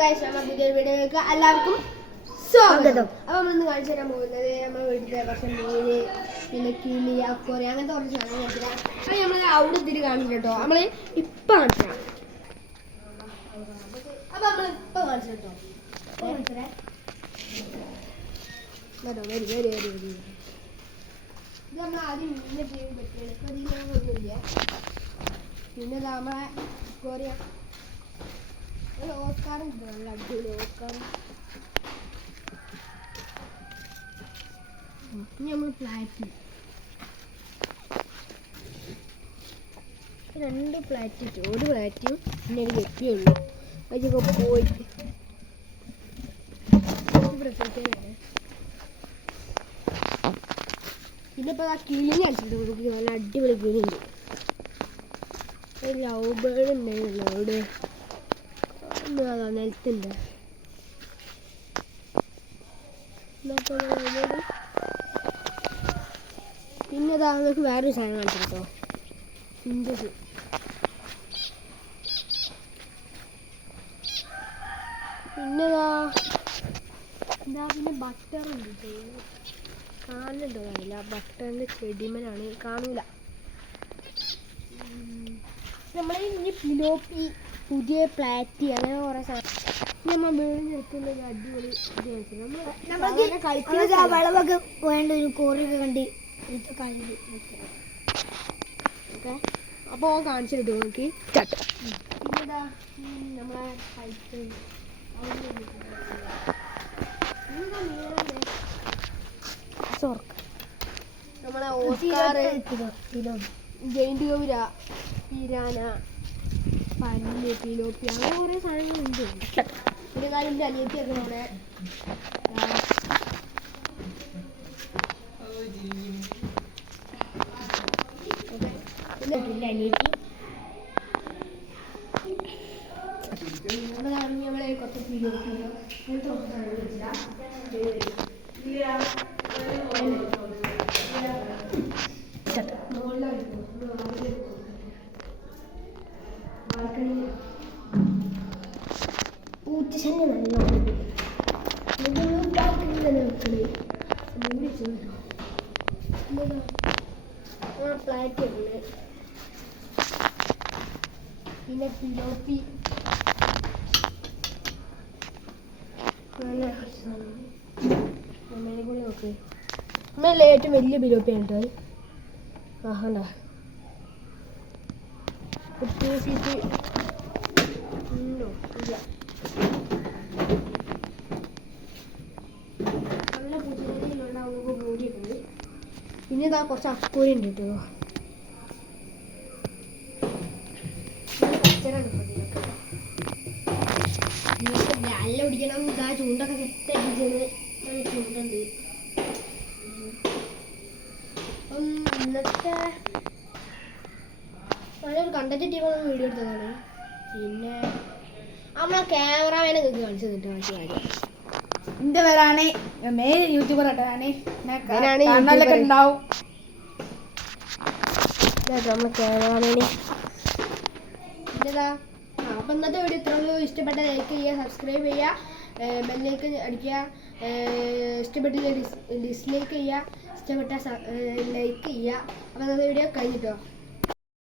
Guys, നമ്മൾ പുതിയൊരു വീഡിയോയിലേക്ക് എല്ലാവർക്കും സ്വാഗതം. അപ്പോൾ നമ്മളിന്ന് കാണിച്ചു തരാൻ പോകുന്നത് നമ്മുടെ വീട്ടിലെ കുറച്ച് മീന്, പിന്നെ കിളി, അക്കോറി, അങ്ങനത്തെ കുറച്ച് സാധനം കാണിച്ചു തരാം. അപ്പോൾ നമ്മൾ അവിടെ ഇതിരി കാണിച്ചു കേട്ടോ. നമ്മൾ ഇപ്പം കാണിച്ചു തരാം. അപ്പോൾ നമ്മൾ ഇപ്പം കാണിച്ചു കേട്ടോ. കാണിച്ചു തരാം. വരി വരി വരി വരി. ഇത് നമ്മൾ ആദ്യം മീനിനെ ചെയ്യാൻ പറ്റില്ല, ഒന്നുമില്ല. പിന്നെ നമ്മളെ അക്കോറിയ ഓസ്കാറും നല്ല അടിപൊളി ഓസ്കാറും. ഇനി നമ്മൾ ഫ്ലാറ്റ്, രണ്ട് ഫ്ലാറ്റ് ഇട്ടു. ഒരു ഫ്ലാറ്റും പിന്നെ ഒരു ഗപ്പിയുള്ളൂ. അതൊക്കെ പോയിട്ട് പിന്നെ ഇപ്പോൾ ആ കിളി അടിച്ചിട്ട് കൊടുക്കുക. നല്ല അടിപൊളി കിളിയുണ്ട്. ഒരു ലവ് ബേർഡ് ഉണ്ടായിരുന്നല്ലോ അവിടെ, അതാ നിലത്തുണ്ട്. പിന്നെ അതാ നമുക്ക് വേറൊരു സാധനം കാണിച്ചു കേട്ടോ, ഇഞ്ചസ്. പിന്നെതാ എന്താ പിന്നെ ബട്ടർ ഉണ്ട്, കാണുന്നുണ്ടോ കാണില്ല. ബട്ടറിൻ്റെ ചെടിമലാണ്, കാണൂല. നമ്മൾ ഇനി പിലോപ്പി, പുതിയ പ്ലാറ്റി, അങ്ങനെ കുറേ സാധനം നമ്മൾ വീടിനെടുത്തുള്ള അടിപൊളി വളവൊക്കെ വേണ്ട ഒരു കോറിയൊക്കെ കണ്ട് ഓക്കെ. അപ്പോൾ കാണിച്ചിട്ട് നോക്കി. പിന്നെതാ നമ്മളെ പൈപ്പ്, നമ്മളെ ഓസ്കാർ, ജയിന്റ് ഗൗര, പിരാന, പല്ല്, പിലോപ്പി, അങ്ങനെ കുറേ സാധനങ്ങളുണ്ട്. ഒരു കാര്യം എൻ്റെ അനിയത്തിയൊക്കെ നമ്മുടെ അനിയത്തി. നമ്മളെ കുറച്ച് പിലോപ്പി പൂച്ചശല്യം നല്ലോണം ഫ്ലാറ്റ് ഉണ്ട്. പിന്നെ പിലോപ്പി, കൂടി നോക്ക്. നമ്മളെ ഏറ്റവും വലിയ പിലോപ്പിയാണ് കേട്ടോ. ആഹാണ്ടാ സീറ്റ് ഉണ്ടോ? ഇല്ല. നല്ല പുതിയതിലുണ്ടാവുമ്പോൾ മൂടിയിട്ടുണ്ട്. പിന്നെ ഇതാ കുറച്ച് അക്കോരി ഉണ്ട് കേട്ടോ. നല്ല പിടിക്കണം. ഇതാ ചൂണ്ടൊക്കെ സെറ്റടിച്ചത് ചൂണ്ടുണ്ട്. അപ്പം ഇന്നത്തെ നല്ലൊരു കണ്ടന്റ് ടീമാണ് വീഡിയോ എടുത്തതാണ്. പിന്നെ നമ്മളെ ക്യാമറമാനെ നിങ്ങൾക്ക് കാണിച്ചു തന്നിട്ട് കാണിച്ച കാര്യം, എന്റെ പേരാണ് മെയിൻ യൂട്യൂബർ ആയിട്ടാണ് ഉണ്ടാവും. നമ്മളെ ക്യാമറമാന്. പിന്നെതാ അപ്പം ഇന്നത്തെ വീഡിയോ ഇത്രയുള്ളൂ. ഇഷ്ടപ്പെട്ട ലൈക്ക് ചെയ്യുക, സബ്സ്ക്രൈബ് ചെയ്യുക, ബെല്ലേക്ക് അടിക്കുക. ഇഷ്ടപ്പെട്ടില്ല ഡിസ്ലൈക്ക് ചെയ്യുക, ഇഷ്ടപ്പെട്ട ലൈക്ക് ചെയ്യുക. അപ്പം ഇന്നത്തെ വീഡിയോ കഴിഞ്ഞിട്ടോ.